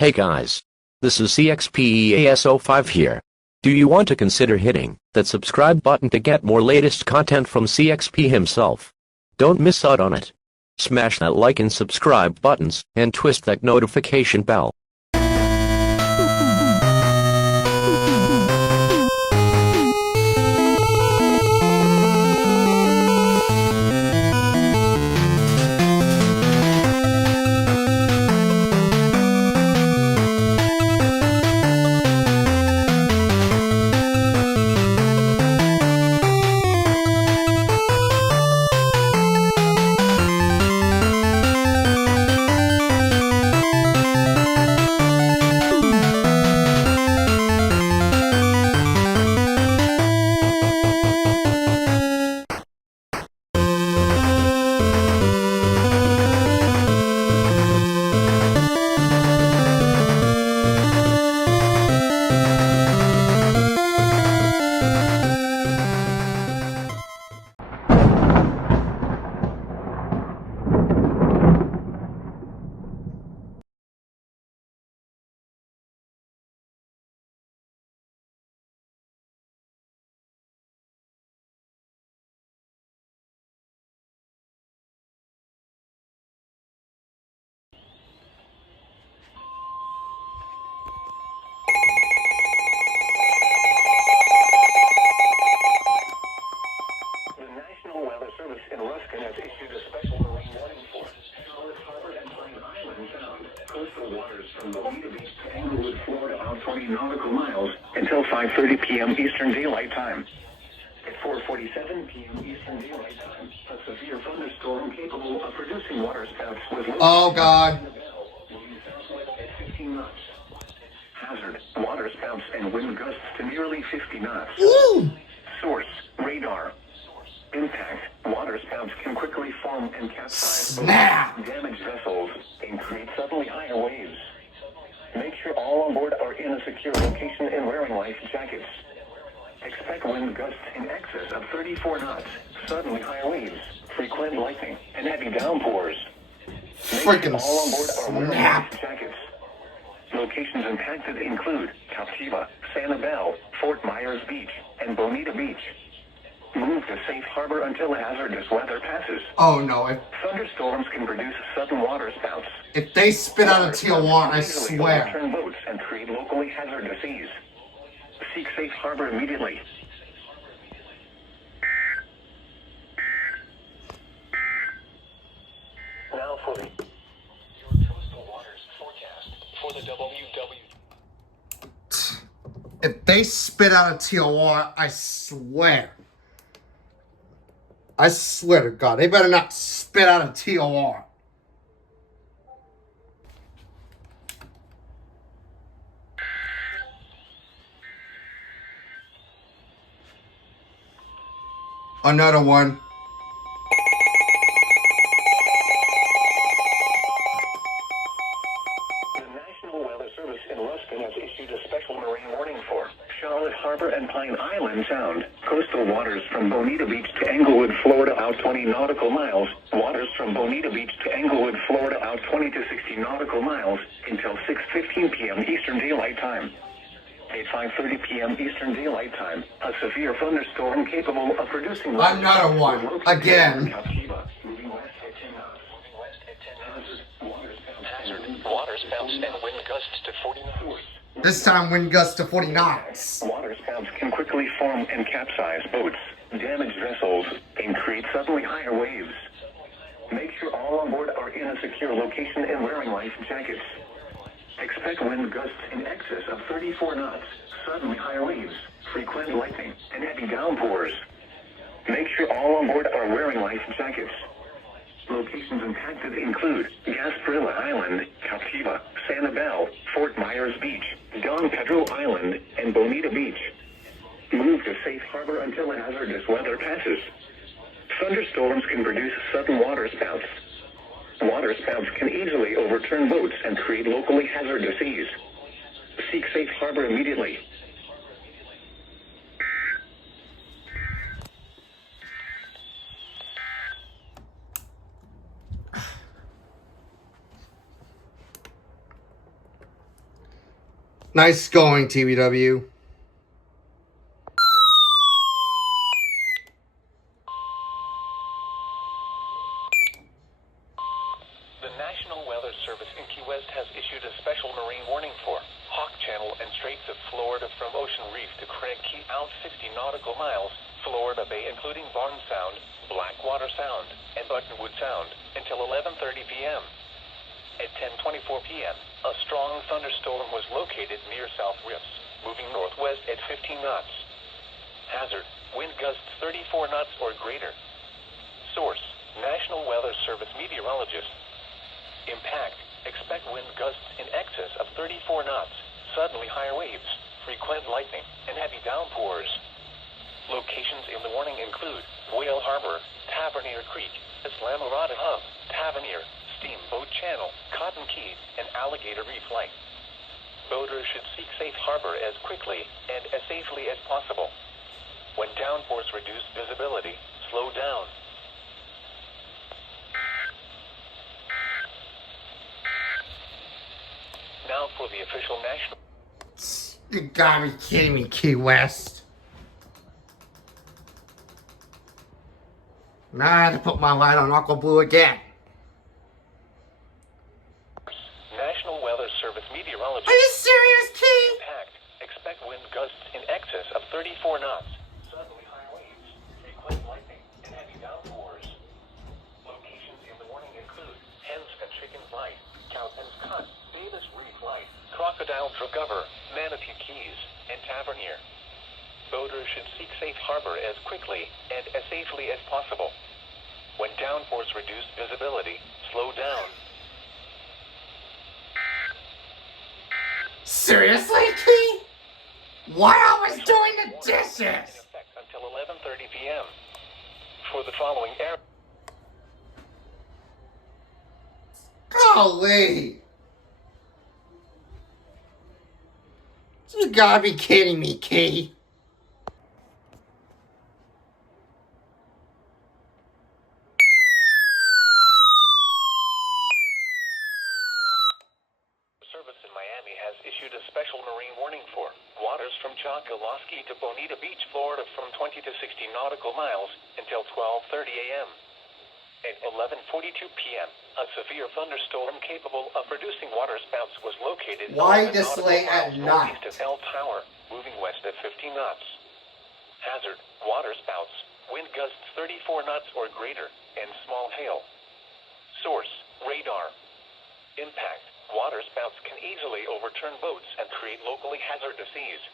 Hey guys. This is CXPEAS05 here. Do you want to consider hitting that subscribe button to get more latest content from CXP himself? Don't miss out on it. Smash that like and subscribe buttons and twist that notification bell. Has issued a special marine warning for Charlotte Harbor and Pine Island Sound, coastal waters from Bonita Beach to Englewood, Florida, out 20 nautical miles until 5:30 p.m. Eastern Daylight Time. At 4:47 p.m. Eastern Daylight Time, a severe thunderstorm capable of producing waterspouts with oh God. moving southwest at 15 knots. Hazard: waterspouts and wind gusts to nearly 50 knots. Ooh. Source: radar. Impact: waterspouts can quickly form and capsize Snap. damaged vessels and create suddenly higher waves. Make sure all on board are in a secure location and wearing life jackets. Expect wind gusts in excess of 34 knots, suddenly higher waves, frequent lightning, and heavy downpours. Make sure Freaking all on board are wearing snap. life jackets. Locations impacted include Captiva, Sanibel, Fort Myers Beach, and Bonita Beach. Move to safe harbor until hazardous weather passes. Oh no, Thunderstorms can produce sudden waterspouts. if they spit out a Tijuana, I Easily swear. overturn boats and create locally hazardous seas. Seek safe harbor immediately. Now for your coastal waters forecast for the WW. If they spit out a Tijuana, I swear. I swear to God, they better not spit out a TOR. Another one. The National Weather Service in Ruskin has issued a special marine warning for Charlotte Harbor and Pine Island Sound, coastal waters from Bonita Beach to Englewood, Florida, out 20 nautical miles, waters from Bonita Beach to Englewood, Florida, out 20 to 60 nautical miles, until 6:15 p.m. Eastern Daylight Time. At 5:30 p.m. Eastern Daylight Time, a severe thunderstorm capable of producing Another one. Again. Captiva, moving west at 10 knots. Hazard, waterspouts and wind gusts to 40 knots. This time wind gusts to 40 knots. Waterspouts can quickly form and capsize boats, damage vessels, and create suddenly higher waves. Make sure all on board are in a secure location and wearing life jackets. Expect wind gusts in excess of 34 knots, suddenly higher waves, frequent lightning, and heavy downpours. Make sure all on board are wearing life jackets. Locations impacted include Gasparilla Island, Captiva, Sanibel, Fort Myers Beach, Don Pedro Island, and Bonita Beach. Move to safe harbor until hazardous weather passes. Thunderstorms can produce sudden waterspouts. Waterspouts can easily overturn boats and create locally hazardous seas. Seek safe harbor immediately. Nice going, TBW. The National Weather Service in Key West has issued a special marine warning for Hawk Channel and Straits of Florida from Ocean Reef to Craig Key out 60 nautical miles, Florida Bay including Barnes Sound, Blackwater Sound, and Buttonwood Sound until 11:30 p.m. At 10:24 p.m., a strong thunderstorm was located near South Rips, moving northwest at 15 knots. Hazard, wind gusts 34 knots or greater. Source, National Weather Service meteorologist. Impact, expect wind gusts in excess of 34 knots, suddenly higher waves, frequent lightning, and heavy downpours. Locations in the warning include Whale Harbor, Tavernier Creek, Islamorada Hub, Tavernier, Steamboat Channel, Cotton Key, and Alligator Reef Light. Boaters should seek safe harbor as quickly and as safely as possible. When downpours reduce visibility, slow down. Now for the official national... You gotta be kidding me, Key West. Now I had to put my light on Aqua Blue again. National Weather Service meteorologist. Are you serious, Key? Impact, expect wind gusts in excess of 34 knots. Suddenly high waves, frequent lightning, and heavy downpours. Locations in the warning include Hens and Chicken Light, Cowpens Cut, Davis Reef Light, Crocodile Dragover, Manatee Keys, and Tavernier. Boaters should seek safe harbor as quickly and as safely as possible. When downpours reduce visibility, slow down. Seriously, Key? Why always doing the In dishes? effect until 11:30 p.m. For the following air... Golly. You gotta be kidding me, Key. Service in Miami has issued a special marine warning for waters from Chocoloskee to Bonita Beach, Florida from 20 to 60 nautical miles until 12:30 a.m. At 11:42 p.m., a severe thunderstorm capable of producing waterspouts was located Why 11 this nautical late miles at northeast night? of El Tower, moving west at 15 knots. Hazard, waterspouts, wind gusts 34 knots or greater, and small hail. Source, radar. Impact, waterspouts can easily overturn boats and create locally hazardous seas.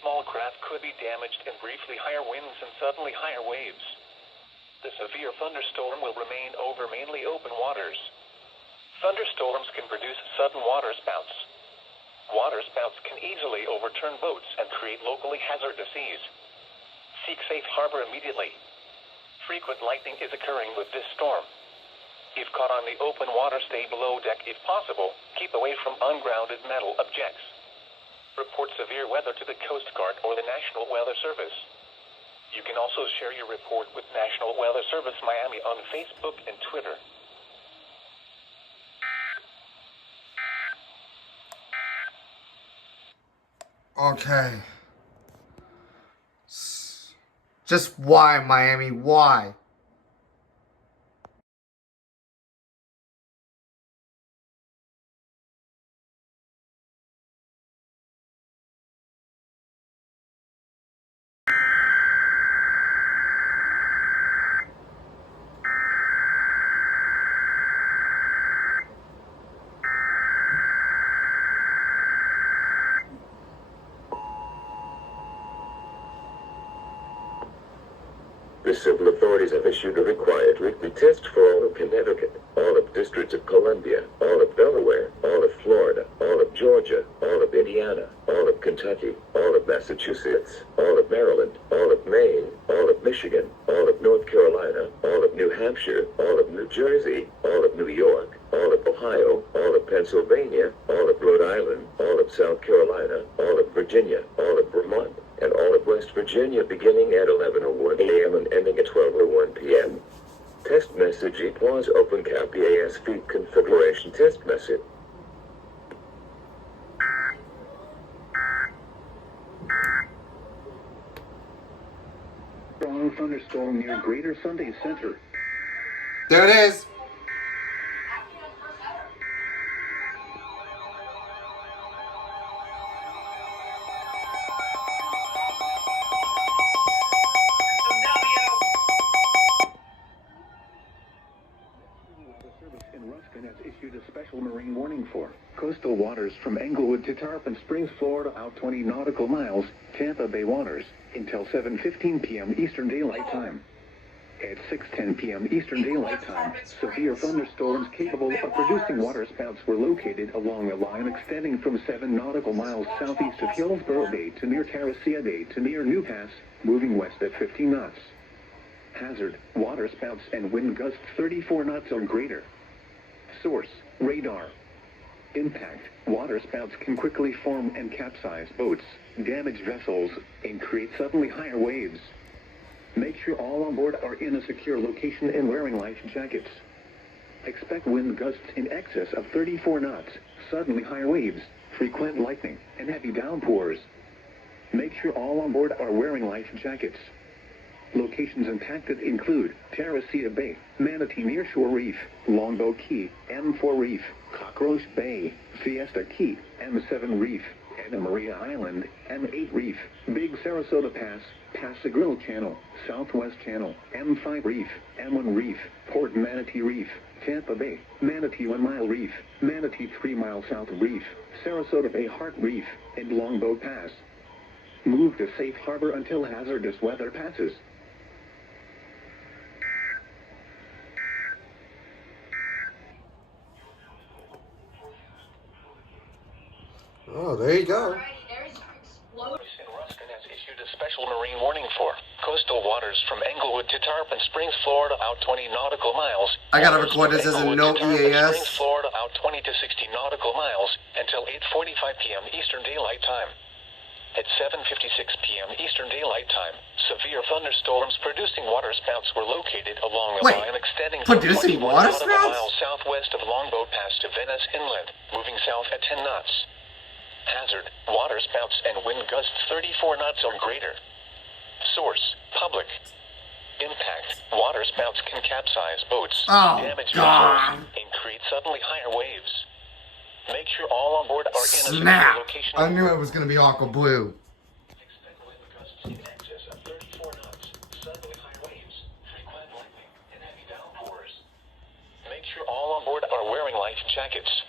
Small craft could be damaged in briefly higher winds and suddenly higher waves. The severe thunderstorm will remain over mainly open waters. Thunderstorms can produce sudden waterspouts. Waterspouts can easily overturn boats and create locally hazardous seas. Seek safe harbor immediately. Frequent lightning is occurring with this storm. If caught on the open water, stay below deck if possible. Keep away from ungrounded metal objects. Report severe weather to the Coast Guard or the National Weather Service. You can also share your report with National Weather Service Miami on Facebook and Twitter. Okay. Just why, Miami? Why? The civil authorities have issued a required weekly test for all of Connecticut, all of District of Columbia, all of Delaware, all of Florida, all of Georgia, all of Indiana, all of Kentucky, all of Massachusetts, all of Maryland, all of Maine, all of Michigan, all of North Carolina, all of New Hampshire, all of New Jersey, all of New York, all of Ohio, all of Pennsylvania, all of Rhode Island, all of South Carolina, all of Virginia, all of Vermont, and all of West Virginia beginning at 11:01 a.m. and ending at 12:01 p.m. Test message equals open cap EAS feed configuration test message. thunderstorm near Greater Sunday Center. There it is. In Ruskin has issued a special marine warning for coastal waters from Englewood to Tarpon Springs, Florida, out 20 nautical miles, Tampa Bay waters, until 7:15 p.m. Eastern Daylight Time. At 6:10 p.m. Eastern Daylight Time, severe thunderstorms capable of producing waterspouts were located along a line extending from 7 nautical miles southeast of Hillsborough Bay to near Tarrasea Bay to near New Pass, moving west at 15 knots. Hazard, waterspouts and wind gusts 34 knots or greater. Source, radar. Impact, waterspouts can quickly form and capsize boats, damage vessels, and create suddenly higher waves. Make sure all on board are in a secure location and wearing life jackets. Expect wind gusts in excess of 34 knots, suddenly higher waves, frequent lightning, and heavy downpours. Make sure all on board are wearing life jackets. Locations impacted include Tarrasea Bay, Manatee Nearshore Reef, Longbow Key, M4 Reef, Cockroach Bay, Fiesta Key, M7 Reef, Anna Maria Island, M8 Reef, Big Sarasota Pass, Pascagoula Channel, Southwest Channel, M5 Reef, M1 Reef, Port Manatee Reef, Tampa Bay, Manatee 1 Mile Reef, Manatee 3 Mile South Reef, Sarasota Bay Heart Reef, and Longbow Pass. Move to safe harbor until hazardous weather passes. Oh, there you go. Ruskin has issued a special marine warning for coastal waters from Englewood to Tarpon Springs, Florida, out 20 nautical miles. I gotta record this as a no Springs, EAS. Florida, out 20 to 60 nautical miles until 8:45 p.m. Eastern Daylight Time. At 7:56 p.m. Eastern Daylight Time, severe thunderstorms producing waterspouts were located along a line extending from 21 nautical miles southwest of Longboat Pass to Venice Inlet, moving south at 10 knots. Hazard, waterspouts and wind gusts 34 knots or greater. Source, public. Impact, waterspouts can capsize boats, damage vessels, and create suddenly higher waves. Make sure all on board are in a secure location. I knew it was going to be aqua blue. Expect wind gusts in excess of 34 knots, suddenly higher waves, frequent lightning, and heavy downpours. Make sure all on board are wearing life jackets.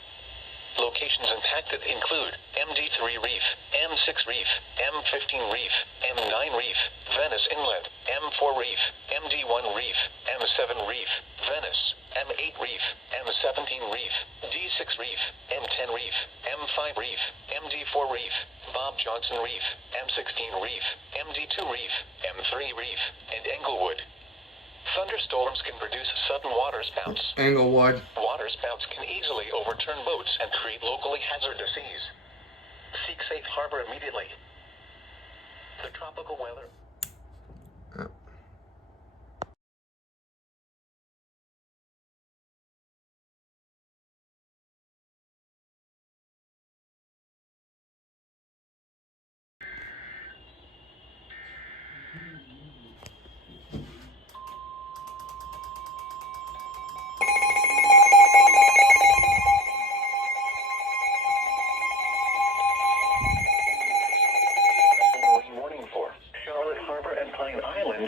Locations impacted include MD3 Reef, M6 Reef, M15 Reef, M9 Reef, Venice Inlet, M4 Reef, MD1 Reef, M7 Reef, Venice, M8 Reef, M17 Reef, D6 Reef, M10 Reef, M5 Reef, MD4 Reef, Bob Johnson Reef, M16 Reef, MD2 Reef, M3 Reef, and Englewood. Thunderstorms can produce sudden waterspouts. Englewood. Waterspouts can easily overturn boats and create locally hazardous seas. Seek safe harbor immediately. The tropical weather.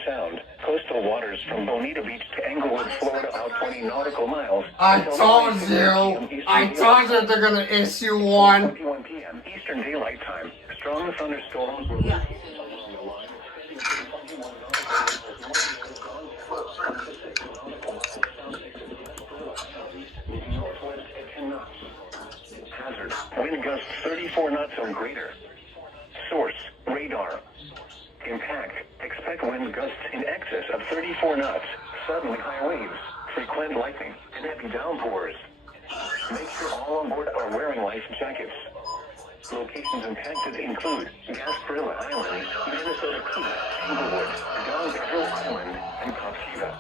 Sound. Coastal waters from Bonita Beach to Englewood, Florida, out 20 nautical miles. I told you they're gonna issue one. 21 p.m. Eastern Daylight Time. Strong thunderstorms were located along the line extending from 21 nautical miles southeast moving northwest at 10 knots. Hazard, wind gusts 34 knots or greater. Source, radar. Impact, expect wind gusts in excess of 34 knots, suddenly high waves, frequent lightning, and heavy downpours. Make sure all on board are wearing life jackets. Locations impacted include Gasparilla Island, Minnesota Key, Englewood, Don Pedro Island, and Coxida.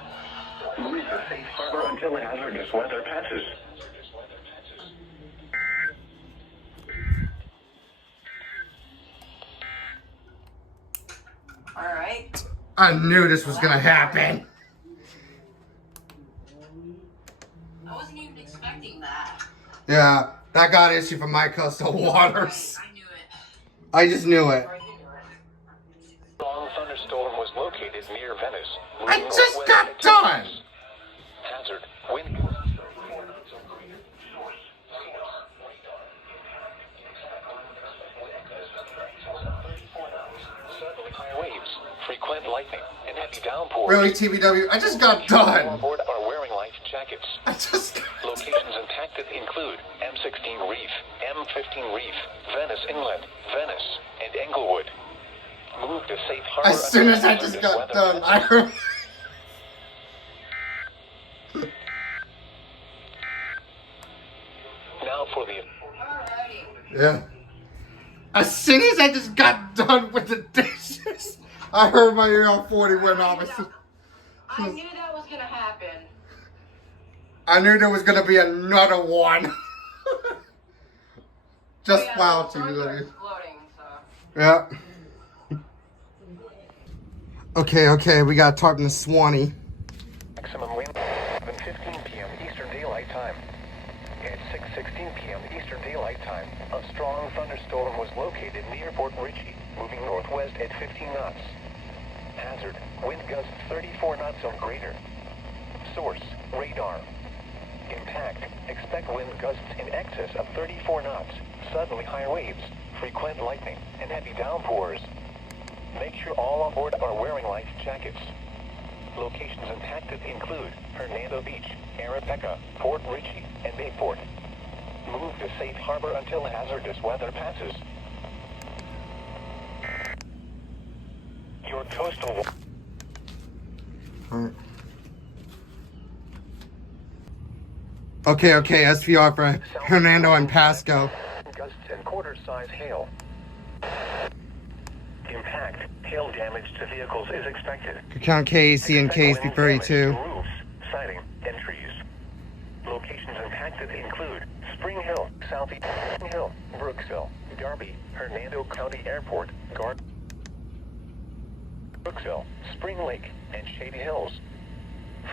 Move to safe harbor until hazardous weather passes. All right. I knew this was gonna happen. I wasn't even expecting that. Yeah, that got issued from my coastal waters. I knew it. I just knew it. Strong thunderstorm was located near Venice. I just got done. Hazard. Wind. Suddenly high waves, frequent lightning, and heavy downpours. Really, TBW? I just got All done. aboard are wearing life jackets. I just. Locations and tactics include M16 Reef, M15 Reef, Venice Inlet, Venice, and Englewood. Move to safe harbor. As soon as I just got done, I heard. Now for the Alrighty. Yeah. As soon as I just got done with the dishes, I heard my ER40 went off. I knew that was gonna happen. I knew there was gonna be another one. Just Yeah, wow, the stars are TBW. exploding, so. Yeah. Okay, we got tarping the Swanee. maximum wind 7:15 p.m. Eastern Daylight Time. At 6:16 p.m. Eastern Daylight Time, a strong thunderstorm was located near Port Richey, moving northwest at 15 knots. Hazard, wind gusts 34 knots or greater. Source, radar. Impact, expect wind gusts in excess of 34 knots, suddenly high waves, frequent lightning, and heavy downpours. Make sure all on board are wearing life jackets. Locations impacted include Hernando Beach, Arapeca, Port Richey, and Bayport. Move to safe harbor until hazardous weather passes. Your coastal... Alright. Okay, SVR for Hernando and Pasco. Gusts and quarter-size hail. Impact, hail damage to vehicles is expected. Could count KAC and Expect wind damage to KSP32. roofs, siding, and trees. Locations impacted include Spring Hill, Southeast Spring Hill, Brooksville, Darby, Hernando County Airport, Brooksville, Spring Lake, and Shady Hills.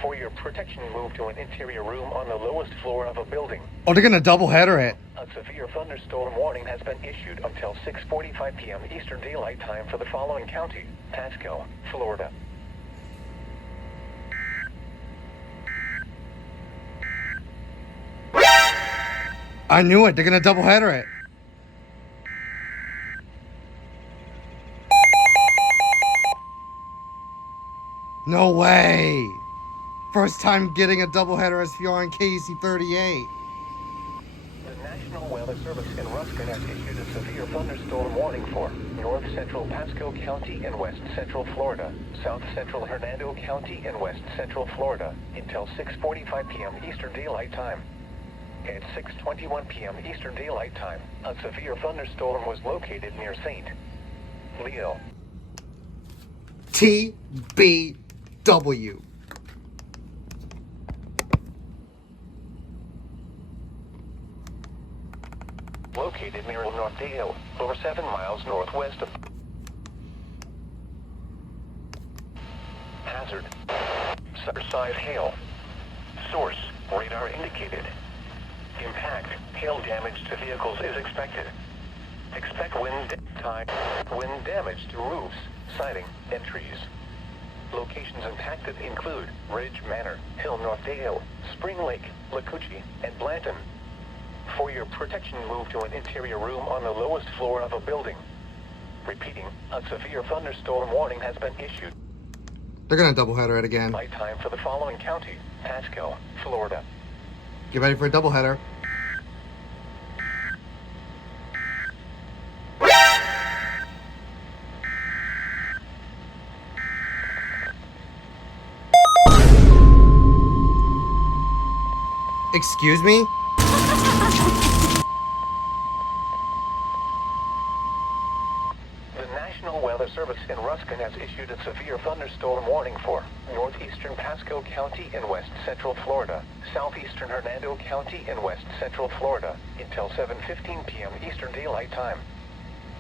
For your protection, move to an interior room on the lowest floor of a building. Oh, they're gonna double header it. A severe thunderstorm warning has been issued until 6:45 p.m. Eastern Daylight Time for the following county: Pasco, Florida. I knew it. They're gonna double header it. No way. First time getting a double header SVR and KC38. The National Weather Service in Ruskin has issued a severe thunderstorm warning for north central Pasco County and west central Florida, south central Hernando County and west central Florida until 6:45 p.m. Eastern Daylight Time. At 6:21 p.m. Eastern Daylight Time, a severe thunderstorm was located near St. Leo. TBW. Located near North Dale, over 7 miles northwest of Hazard. Size hail. Source, radar indicated. Impact, hail damage to vehicles is expected. Expect wind damage to roofs, siding, and trees. Locations impacted include Ridge Manor, Hill North Dale, Spring Lake, Lacucci, and Blanton. For your protection, move to an interior room on the lowest floor of a building. Repeating, a severe thunderstorm warning has been issued. They're gonna double header it again. Light time for the following county: Pasco, Florida. Get ready for a double header. Excuse me? The National Weather Service in Ruskin has issued a severe thunderstorm warning for northeastern Pasco County and west central Florida, southeastern Hernando County and west central Florida until 7:15 p.m. Eastern Daylight Time.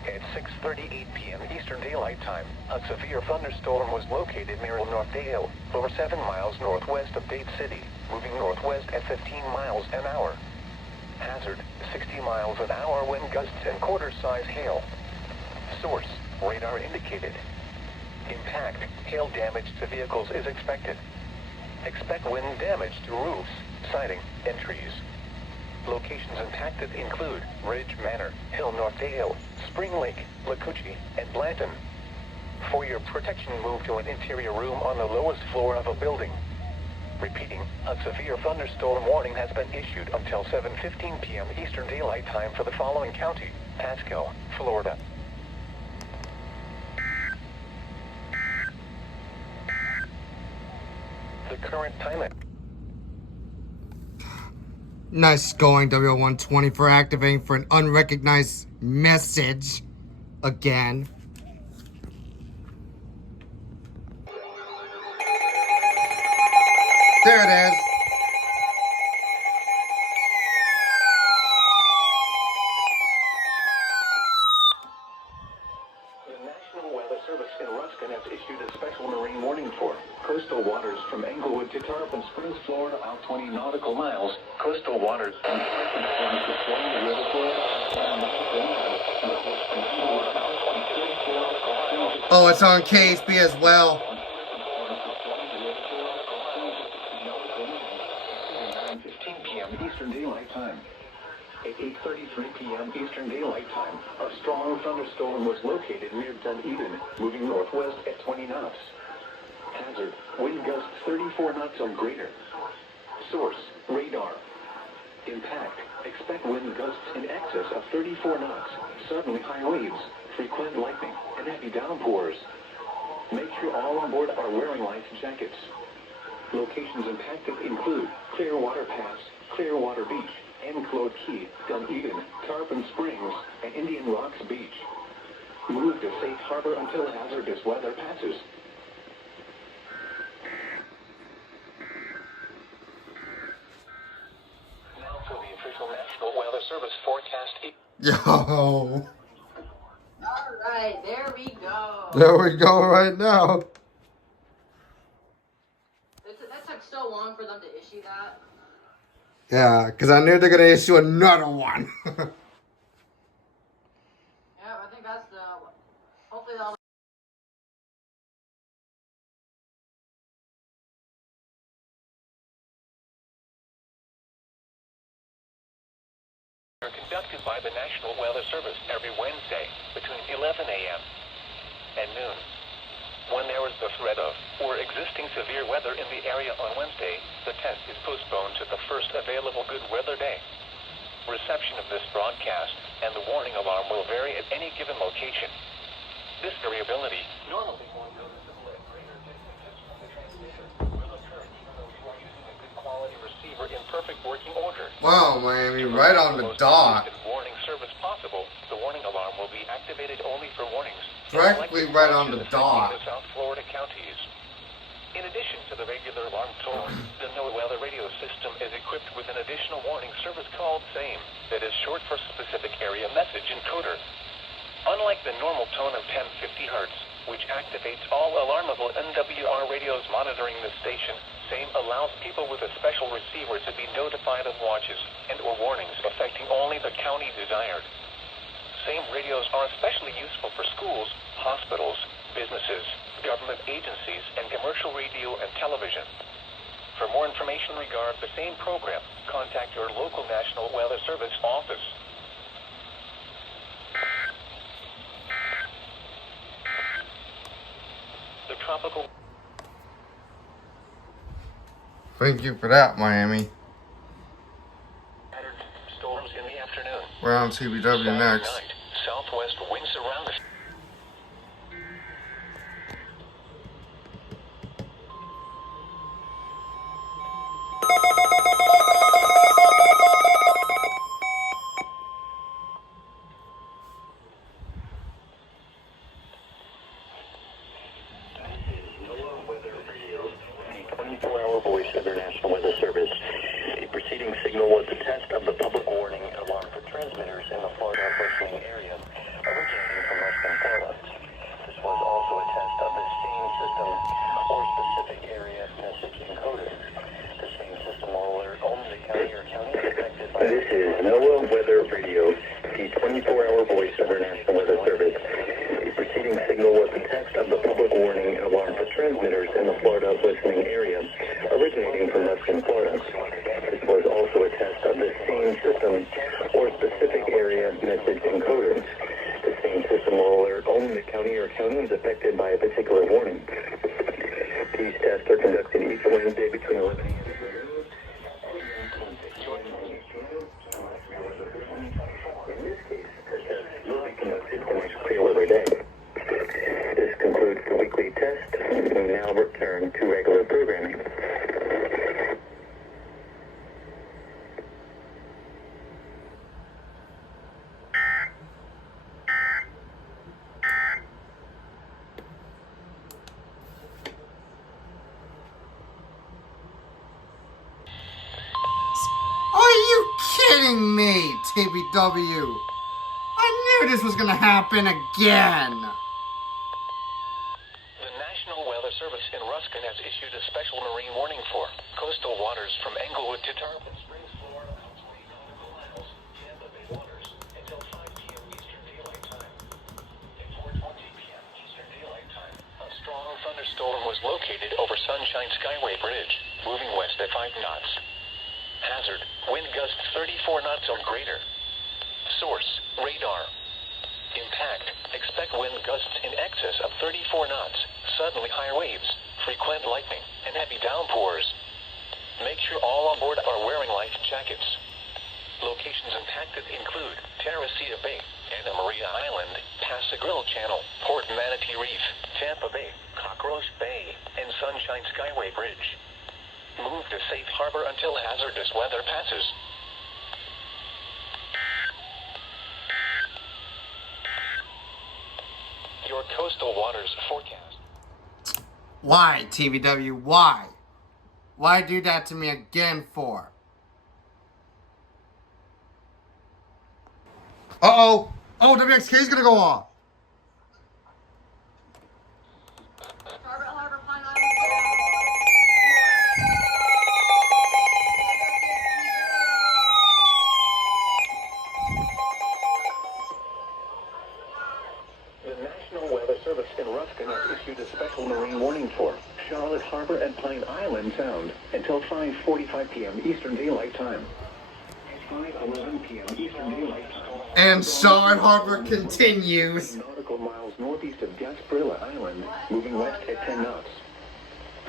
At 6:38 p.m. Eastern Daylight Time, a severe thunderstorm was located near Northdale, over 7 miles northwest of Dade City, moving northwest at 15 miles an hour. Hazard, 60 miles an hour wind gusts and quarter-size hail. Source, radar indicated. Impact, hail damage to vehicles is expected. Expect wind damage to roofs, siding, and trees. Locations impacted include Ridge Manor, Hill Northdale, Spring Lake, Lacucci, and Blanton. For your protection, move to an interior room on the lowest floor of a building. Repeating, a severe thunderstorm warning has been issued until 7:15 p.m. Eastern Daylight Time for the following county: Pasco, Florida. The current time. Nice going, W120, for activating for an unrecognized message again. There it is. The National Weather Service in Ruskin has issued a special marine warning for coastal waters from Englewood to Tarpon Springs, Florida, out 20 nautical miles. Coastal waters from Tarpon Springs to Florida River, Florida, out 20 nautical miles. And the coast from Englewood out 23 nautical miles. Oh, it's on KSB as well. 15 p.m. Eastern Daylight Time. At 8:33 p.m. Eastern Daylight Time, a strong thunderstorm was located near Dunedin, moving northwest at 20 knots. Hazard, wind gusts 34 knots or greater. Source, radar. Impact, expect wind gusts in excess of 34 knots, suddenly high waves, frequent lightning, and heavy downpours. Make sure all on board are wearing life jackets. Locations impacted include Clearwater Pass, Clearwater Beach, Enclosed Key, Dunedin, Tarpon Springs, and Indian Rocks Beach. Move to safe harbor until hazardous weather passes. Now for the official National Weather Service forecast. Yo. Alright, there we go. There we go right now. That took so long for them to issue that. Yeah, because I knew they're going to issue another one. Yeah, I think that's the... Hopefully they'll... Are conducted by the National Weather Service every Wednesday between 11 a.m. and noon. When there is the threat of or existing severe weather in the area on Wednesday, the test is postponed to the first available good weather day. Reception of this broadcast and the warning alarm will vary at any given location. This variability, normally more noticeable at greater distances from the transmitter, will occur even though you are using a good quality receiver in perfect working order. Wow, Miami, right on the dot. Warning service possible. The warning alarm will be activated only for warnings. Practically right on the dot. The South Florida counties. In addition to the regular alarm tone, the NOAA weather radio system is equipped with an additional warning service called SAME, that is short for Specific Area Message Encoder. Unlike the normal tone of 1050 Hz, which activates all alarmable NWR radios monitoring the station, SAME allows people with a special receiver to be notified of watches and or warnings affecting only the county desired. SAME radios are especially useful for schools, hospitals, businesses, government agencies, and commercial radio and television. For more information regarding the SAME program, contact your local National Weather Service office. The tropical... Thank you for that, Miami. Storms in the afternoon. We're on CBW next. Night, southwest winds around us. NOAA Weather Radio, a 24-hour voice of the National Weather Service. A preceding signal was the test of the public warning alarm for transmitters in the Florida listening area, originating 24-hour voice of our National Weather Service. The preceding signal was a test of the public warning and alarm for transmitters in the Florida listening area, originating from Western Florida. This was also a test of the same system or specific area message encoders. The same system will alert only the county or counties affected by a particular warning. These tests are conducted each Wednesday between 11 a.m. In this case, the test will be conducted the next clear weather day. This concludes the weekly test. We now return to regular programming. Are you kidding me, TBW? I knew this was gonna happen again. The National Weather Service in Ruskin has issued a special marine warning for coastal waters from Englewood to Tarpon Springs, Florida, up to 8 nautical miles, Tampa Bay waters, until 5 p.m. Eastern Daylight Time. At 4:20 p.m. Eastern Daylight Time, a strong thunderstorm was located over Sunshine Skyway Bridge, moving west at 5 knots. Hazard, wind gusts 34 knots or greater. Source, radar. Impact, expect wind gusts in excess of 34 knots, suddenly higher waves, frequent lightning, and heavy downpours. Make sure all on board are wearing life jackets. Locations impacted include Teresita Bay, Anna Maria Island, Paso Grill Channel, Port Manatee Reef, Tampa Bay, Cockroach Bay, and Sunshine Skyway Bridge. Move to safe harbor until hazardous weather passes. Your coastal waters forecast. Why, TBW? Why? Why do that to me again for? Uh-oh. Oh, WXK is gonna go off. Harbor, Pine Island. The National Weather Service in Ruskin has issued a special marine warning for Charlotte Harbor and Pine Island Sound until 5:45 p.m. Eastern Daylight Time. At 5:11 p.m. Eastern Daylight Time. And Charlotte Harbor continues. Nautical miles northeast of Gasparilla Island, moving west at 10 knots.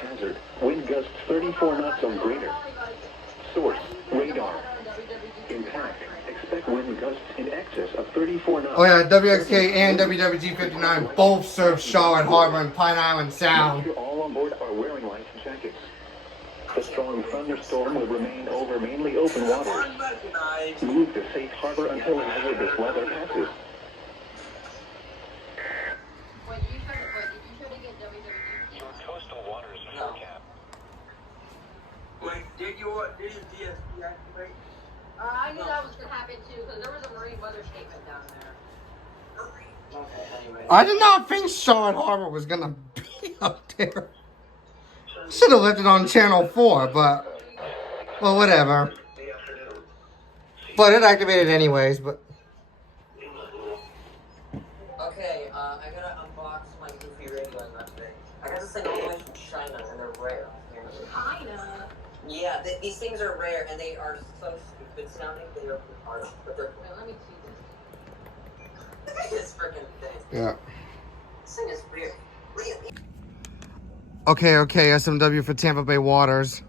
Hazard, wind gusts 34 knots or greater. Source, radar. Impact, expect wind gusts in excess of 34 knots. Oh yeah, WXK and WWG59 both serve Charlotte Harbor and Pine Island Make Sound. sure all on board are wearing life jackets. The strong thunderstorm will remain over mainly open waters. Move to safe harbor until hazardous weather passes. Wait, did you try to get WWG? Your coastal waters forecast. Wait, did you DSP activate? I knew that was gonna happen too, because there was a marine weather statement down there. Okay, anyway. I did not think Charlotte Harbor was gonna be up there. Should have left it on Channel 4, but well, whatever. But it activated anyways. But Okay, I gotta unbox my goofy radios not today. I got this thing all the way from China and they're rare. Kinda. Yeah, these things are rare and they are so stupid sounding. They are hard, but they're Wait, let me see this. Look at this freaking thing. yeah. This thing is weird. Really? Okay, SMW for Tampa Bay Waters.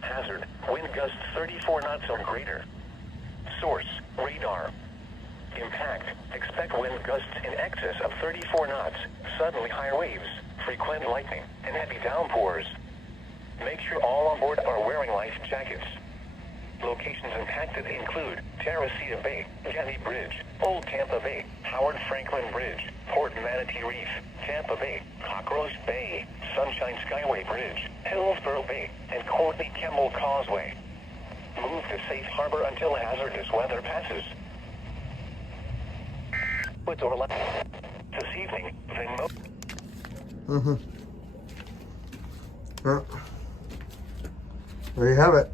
Hazard, wind gusts 34 knots or greater. Source, radar. Impact, expect wind gusts in excess of 34 knots, suddenly higher waves, frequent lightning, and heavy downpours. Make sure all on board are wearing life jackets. Locations impacted include Teresita Bay, Getty Bridge, Old Tampa Bay, Howard Franklin Bridge, Port Manatee Reef, Tampa Bay, Cockroach Bay, Sunshine Skyway Bridge, Hillsborough Bay, and Courtney Kemmel Causeway. Move to safe harbor until hazardous weather passes. With Orlando this evening, then Yeah. There you have it.